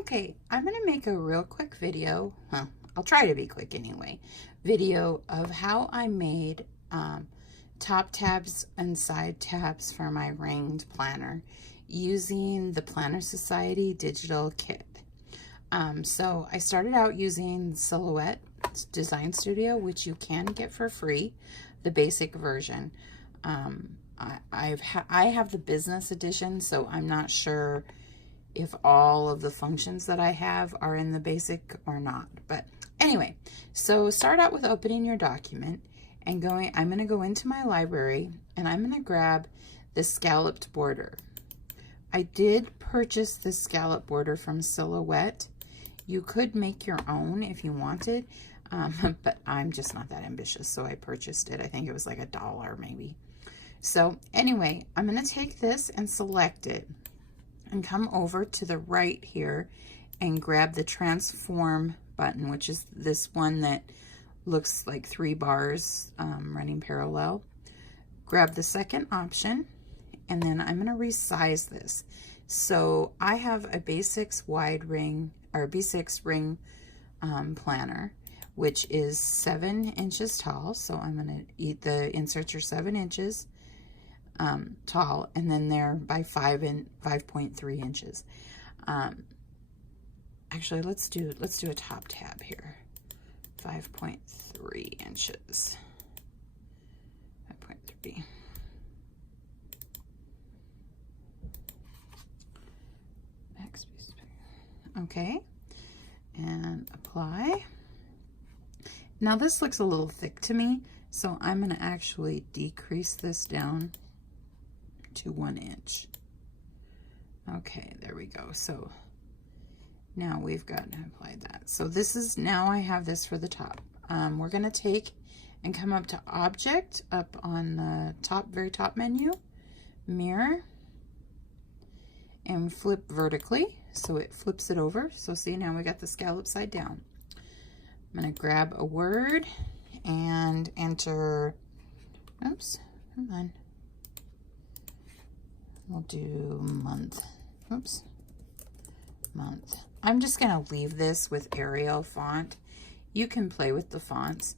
Okay, I'm going to make a real quick video. Well, I'll try to be quick anyway. Video of how I made top tabs and side tabs for my ringed planner using the Planner Society digital kit. So I started out using Silhouette Design Studio, which you can get for free, the basic version. I have the business edition, so I'm not sure if all of the functions that I have are in the basic or not. But anyway, so start out with opening your document and I'm going to go into my library and I'm going to grab the scalloped border. I did purchase this scallop border from Silhouette. You could make your own if you wanted, but I'm just not that ambitious, so I purchased it. I think it was like $1 maybe. So anyway, I'm going to take this and select it and come over to the right here and grab the transform button, which is this one that looks like 3 bars running parallel. Grab the second option, and then I'm going to resize this. So I have a basics wide ring or B6 ring planner, which is 7 inches tall. So I'm going to the inserts are 7 inches tall, and then they're by 5.3 inches. Actually, let's do a top tab here. 5.3 inches. 5.3. Okay, and apply. Now this looks a little thick to me, so I'm going to actually decrease this down to 1 inch. Okay, there we go. So now we've got to apply that. So this is, now I have this for the top. We're going to take and come up to Object up on the top, very top menu, Mirror, and flip vertically. So it flips it over. So see, now we got the scallop side down. I'm going to grab a word and enter, oops, come on. We'll do month. Oops. Month. I'm just going to leave this with Arial font. You can play with the fonts.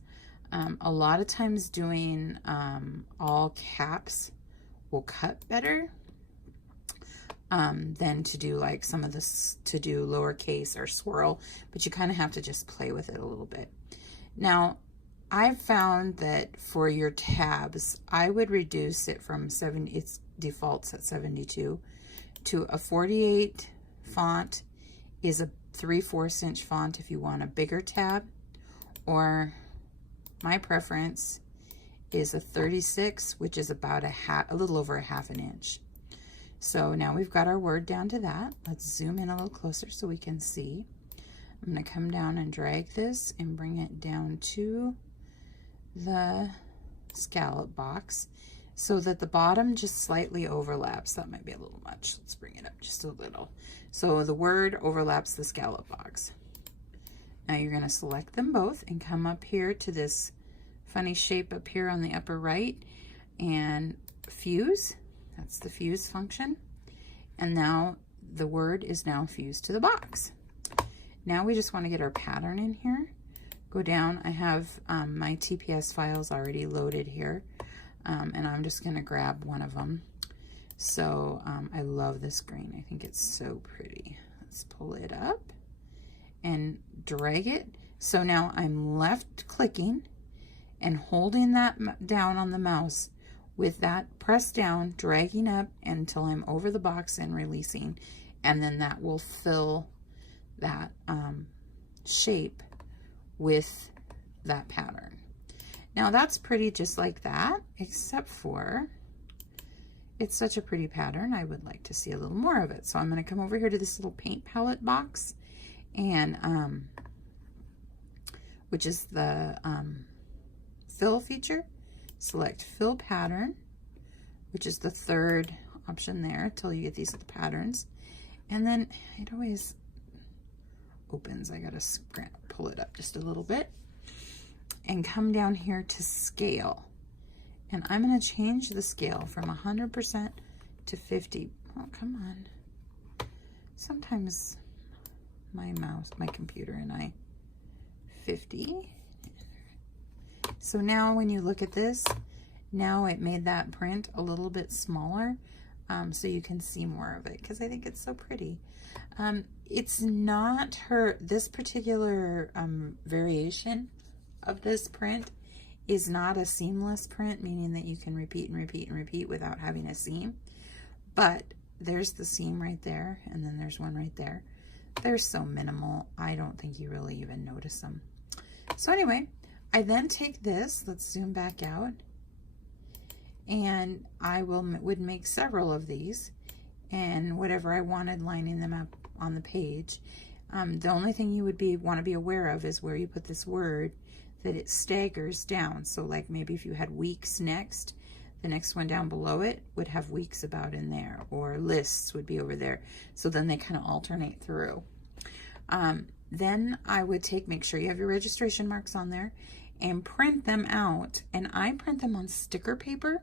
A lot of times doing all caps will cut better than to do like some of this, to do lowercase or swirl, but you kind of have to just play with it a little bit. Now, I've found that for your tabs, I would reduce it from 7, it defaults at 72, to a 48 font is a 3/4 inch font if you want a bigger tab, or my preference is a 36, which is about a little over a 1/2 inch. So now we've got our word down to that. Let's zoom in a little closer so we can see. I'm going to come down and drag this and bring it down to the scallop box so that the bottom just slightly overlaps. That might be a little much. Let's bring it up just a little. So the word overlaps the scallop box. Now you're going to select them both and come up here to this funny shape up here on the upper right and fuse. That's the fuse function. And now the word is now fused to the box. Now we just want to get our pattern in here. Go down. I have my TPS files already loaded here. And I'm just going to grab one of them. So I love this green. I think it's so pretty. Let's pull it up and drag it. So now I'm left clicking and holding that down on the mouse with that pressed down, dragging up until I'm over the box and releasing. And then that will fill that shape with that pattern. Now that's pretty just like that, except for it's such a pretty pattern. I would like to see a little more of it. So I'm going to come over here to this little paint palette box, and which is the fill feature. Select fill pattern, which is the third option there until you get these little patterns. And then it always opens. I got to pull it up just a little bit and come down here to scale. And I'm going to change the scale from 100% to 50. Oh, come on. Sometimes my mouse, my computer, and I 50. So now when you look at this, now it made that print a little bit smaller, so you can see more of it, because I think it's so pretty. It's not this particular variation of this print is not a seamless print, meaning that you can repeat and repeat and repeat without having a seam. But there's the seam right there, and then there's one right there. They're so minimal, I don't think you really even notice them. So anyway, I then take this, let's zoom back out, and I would make several of these, and whatever I wanted lining them up on the page. The only thing you would want to be aware of is where you put this word, that it staggers down. So like maybe if you had weeks next, the next one down below it would have weeks about in there, or lists would be over there. So then they kind of alternate through. Then I would make sure you have your registration marks on there and print them out. And I print them on sticker paper.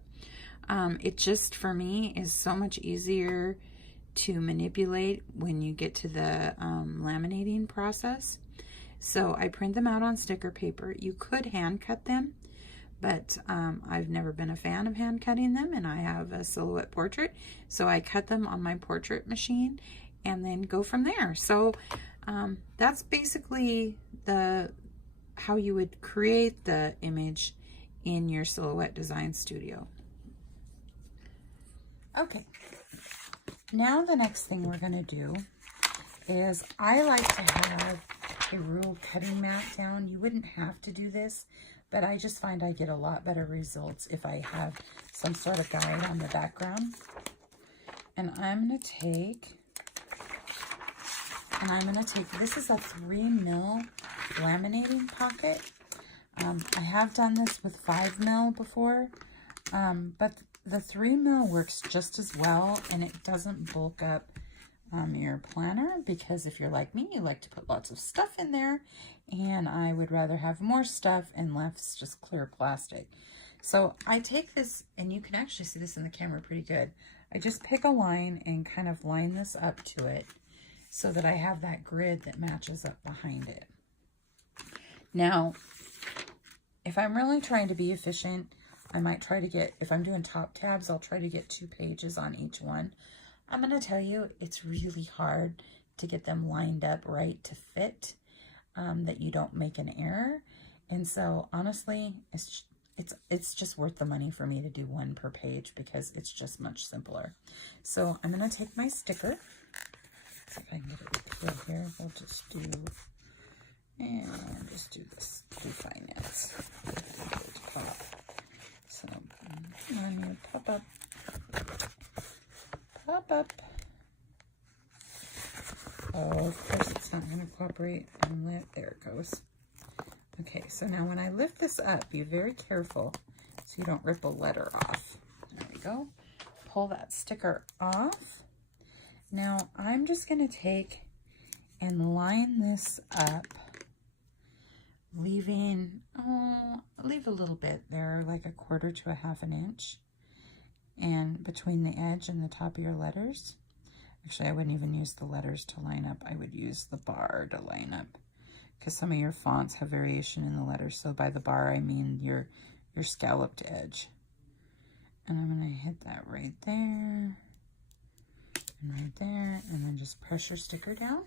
It just, for me, is so much easier to manipulate when you get to the laminating process. So I print them out on sticker paper. You could hand cut them, but I've never been a fan of hand cutting them, and I have a silhouette portrait, so I cut them on my portrait machine and then go from there. So that's basically how you would create the image in your Silhouette Design Studio. Okay, now the next thing we're going to do is I like to have a ruled cutting mat down. You wouldn't have to do this, but I just find I get a lot better results if I have some sort of guide on the background. And I'm going to take, this is a 3mm laminating pocket. I have done this with 5mm before, but the 3mm works just as well, and it doesn't bulk up your planner, because if you're like me, you like to put lots of stuff in there, and I would rather have more stuff and less just clear plastic. So I take this, and you can actually see this in the camera pretty good. I just pick a line and kind of line this up to it so that I have that grid that matches up behind it. Now, if I'm really trying to be efficient, I might try to get, if I'm doing top tabs, I'll try to get 2 pages on each one. I'm going to tell you, it's really hard to get them lined up right to fit, that you don't make an error. And so honestly, it's just worth the money for me to do 1 per page, because it's just much simpler. So I'm going to take my sticker. Let's see if I can get it good here. We'll just do, and just do this, do finance. Pop. So come on, you pop up. Pop up. Oh, of course it's not going to cooperate. There it goes. Okay, so now when I lift this up, be very careful so you don't rip a letter off. There we go. Pull that sticker off. Now I'm just going to take and line this up, leaving, leave a little bit there, like 1/4 to 1/2 inch. And between the edge and the top of your letters. Actually, I wouldn't even use the letters to line up. I would use the bar to line up, because some of your fonts have variation in the letters. So by the bar, I mean your scalloped edge. And I'm going to hit that right there and right there, and then just press your sticker down.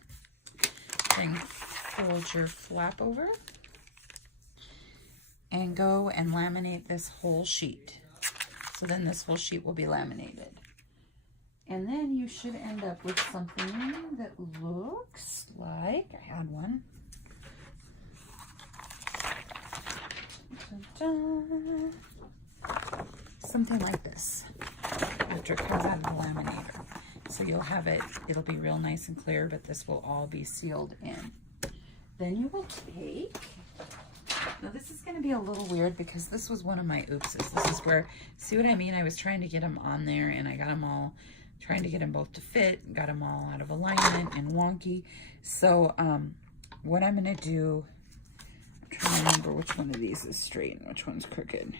Then fold your flap over and go and laminate this whole sheet. So then this whole sheet will be laminated. And then you should end up with something that looks like, I had one. Dun, dun. Something like this, after it comes out of the laminator. So you'll have it, it'll be real nice and clear, but this will all be sealed in. Then you will take, now this is going to be a little weird because this was one of my oopses. This is where, see what I mean? I was trying to get them on there, and I got them all, trying to get them both to fit, got them all out of alignment and wonky. So what I'm going to do, I'm trying to remember which one of these is straight and which one's crooked.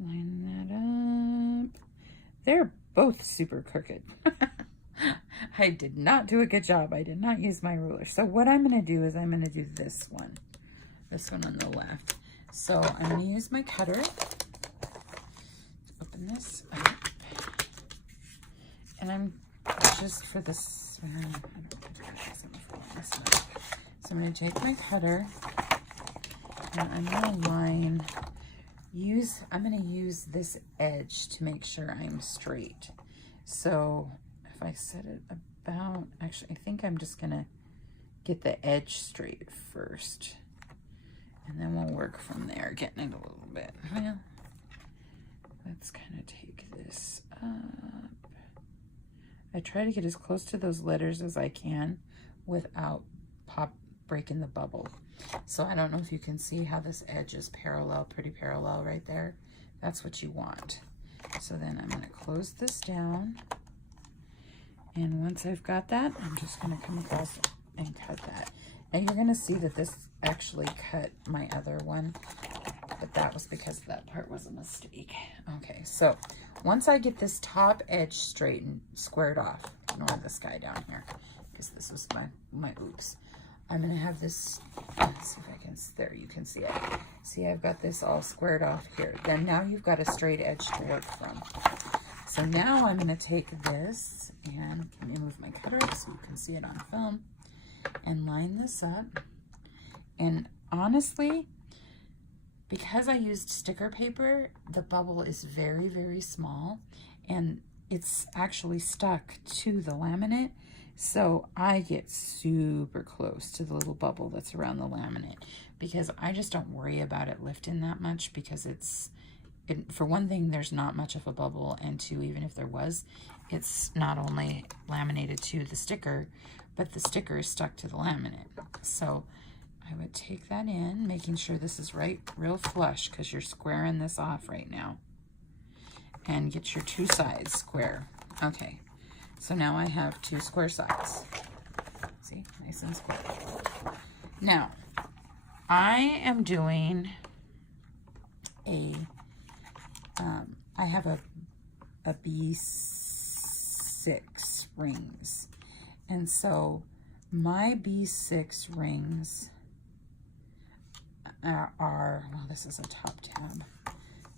Line that up. They're both super crooked. I did not do a good job. I did not use my ruler. So what I'm going to do is I'm going to do this one on the left. So I'm going to use my cutter. Open this up. And I'm just for this, I don't know, so I'm going to take my cutter and I'm going to line, I'm going to use this edge to make sure I'm straight. So if I set it about, actually, I think I'm just going to get the edge straight first. And then we'll work from there, getting it a little bit. Well, let's kind of take this up. I try to get as close to those letters as I can without breaking the bubble. So I don't know if you can see how this edge is parallel, pretty parallel right there. That's what you want. So then I'm going to close this down. And once I've got that, I'm just going to come across and cut that. And you're going to see that this actually cut my other one, but that was because that part was a mistake. Okay, so once I get this top edge straightened, squared off, ignore this guy down here, because this was my oops. I'm going to have this, let's see if I can, there you can see it. See, I've got this all squared off here. Then now you've got a straight edge to work from. So now I'm going to take this and let me move my cutter so you can see it on film and line this up. And honestly, because I used sticker paper, the bubble is very, very small and it's actually stuck to the laminate. So I get super close to the little bubble that's around the laminate because I just don't worry about it lifting that much because for one thing, there's not much of a bubble, and two, even if there was, it's not only laminated to the sticker, but the sticker is stuck to the laminate. So I would take that in, making sure this is real flush because you're squaring this off right now. And get your two sides square. Okay, so now I have two square sides. See, nice and square. Now, I am doing I have a B6 rings. And so my B6 rings are, well, this is a top tab.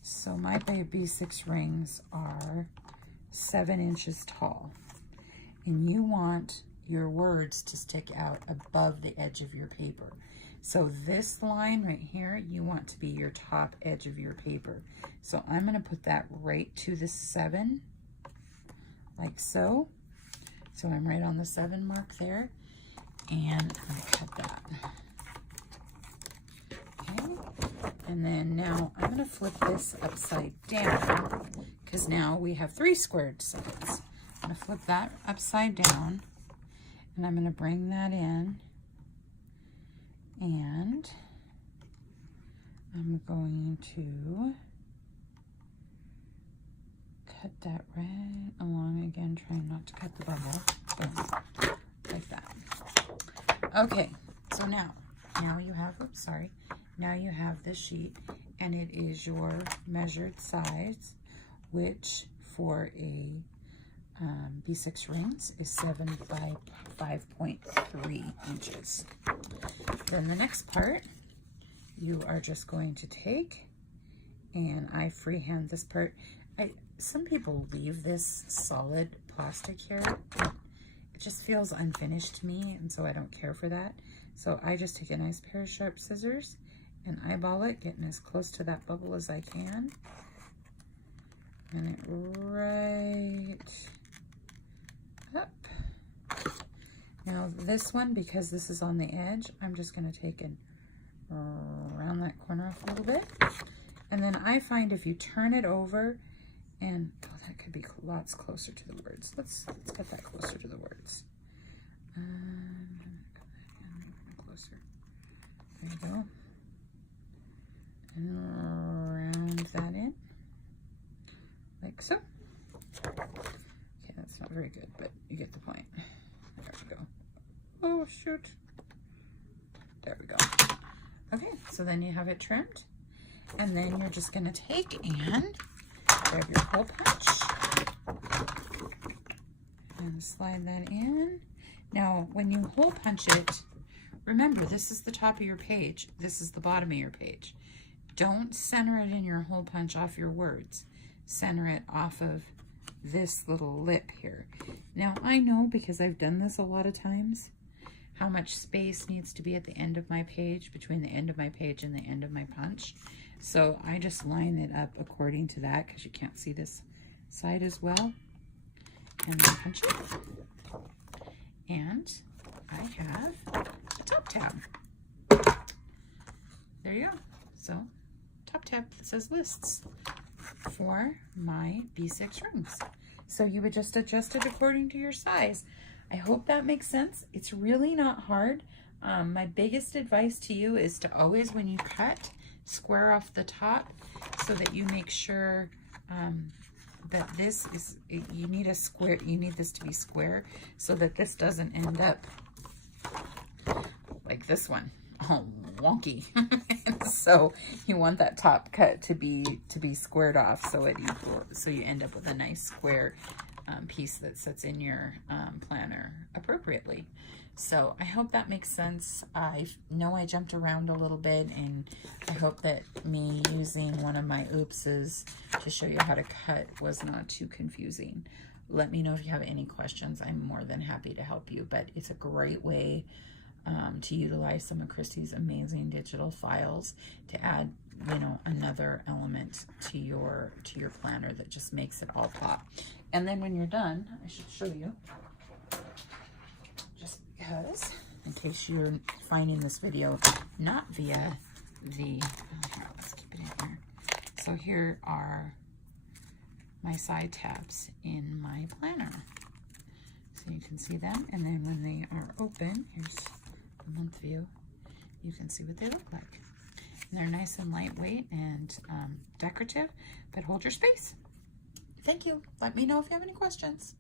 So my B6 rings are 7 inches tall. And you want your words to stick out above the edge of your paper. So this line right here, you want to be your top edge of your paper. So I'm going to put that right to the 7, like so. So I'm right on the 7 mark there, and I'm going to cut that. Okay, and then now I'm going to flip this upside down, because now we have 3 squared sides. I'm going to flip that upside down, and I'm going to bring that in. And I'm going to cut that right along again, trying not to cut the bubble. Boom, like that. Okay, so now you have, oops, sorry. Now you have this sheet, and it is your measured size, which for a B6 rings is 7 by 5.3 inches. Then the next part, you are just going to take, and I freehand this part. Some people leave this solid plastic here. It just feels unfinished to me, and so I don't care for that. So I just take a nice pair of sharp scissors and eyeball it, getting as close to that bubble as I can. And it right up. Now this one, because this is on the edge, I'm just going to take and round that corner off a little bit. And then I find if you turn it over, and oh, that could be lots closer to the words. Let's get that closer to the words. Closer. There you go. And round that in, like so. Okay, that's not very good, but you get the point. There we go. Oh, shoot. There we go. Okay, so then you have it trimmed. And then you're just going to take and grab your hole punch. And slide that in. Now, when you hole punch it, remember, this is the top of your page. This is the bottom of your page. Don't center it in your hole punch off your words. Center it off of this little lip here. Now, I know, because I've done this a lot of times, how much space needs to be at the end of my page, between the end of my page and the end of my punch. So I just line it up according to that, because you can't see this side as well. And then punch it. And I have a top tab. There you go. So, top tab that says lists for my B6 rings. So you would just adjust it according to your size. I hope that makes sense. It's really not hard. My biggest advice to you is to always, when you cut, square off the top so that you make sure that this is, you need a square, you need this to be square so that this doesn't end up like this one, all wonky. So you want that top cut to be squared off so you end up with a nice square piece that sits in your planner appropriately. So I hope that makes sense. I know I jumped around a little bit, and I hope that me using one of my oopses to show you how to cut was not too confusing. Let me know if you have any questions. I'm more than happy to help you, but it's a great way to utilize some of Christy's amazing digital files to add, you know, another element to your planner that just makes it all pop. And then when you're done, I should show you, just because, in case you're finding this video not via the, here, let's keep it in here. So here are my side tabs in my planner. So you can see them, and then when they are open, here's the month view, you can see what they look like. And they're nice and lightweight and decorative, but hold your space. Thank you. Let me know if you have any questions.